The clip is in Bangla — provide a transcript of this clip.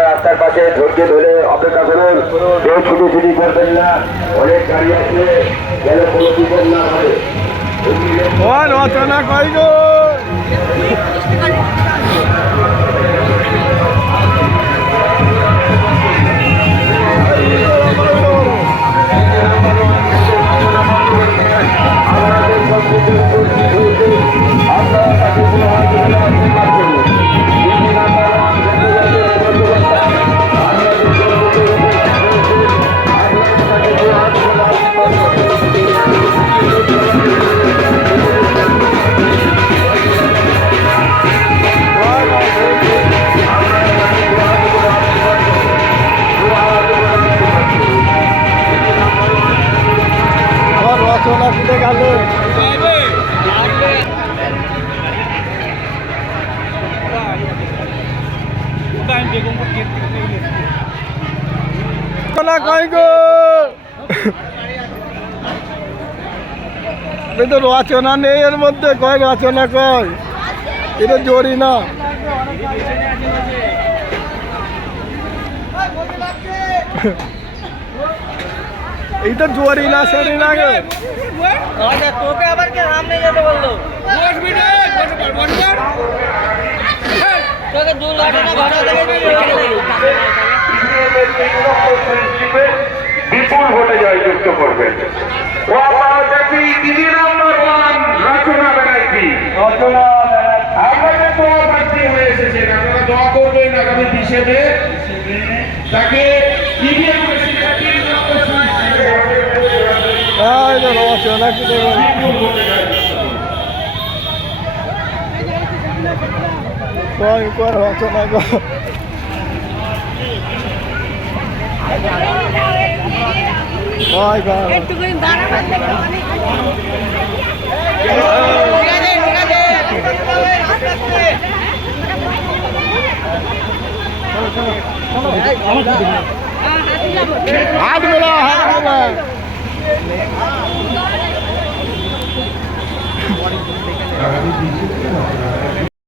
রাস্তার পাশে ধৈর্য ধরে অপেক্ষা করুন, কেউ ছুটি করবেন না, অনেক গাড়ি আছে যেন কোনো বিপদ না হয়। রচনা কই গো রচনা ফুটে গেল। কই গো তো রচনা নেই এর মধ্যে, কয় রচনা কয়, এটা জরি না। এইটা জরি না, সরি না গে। তোকে আবার কে সামনে যেতে বললো? তোকে দুর্ঘটনা ঘটা বিপুল ভোটে জয়যুক্ত করবেন। দিদি নাম্বার 1 রচনা ব্যানার্জি। আপনাদের দোয়া প্রার্থী হয়ে এসেছেন, আপনারা দোয়া করবেন আগামী 20 তাকে রচনা কি দেবেন? রচনা গো হাত মেলা, হাত মেলা।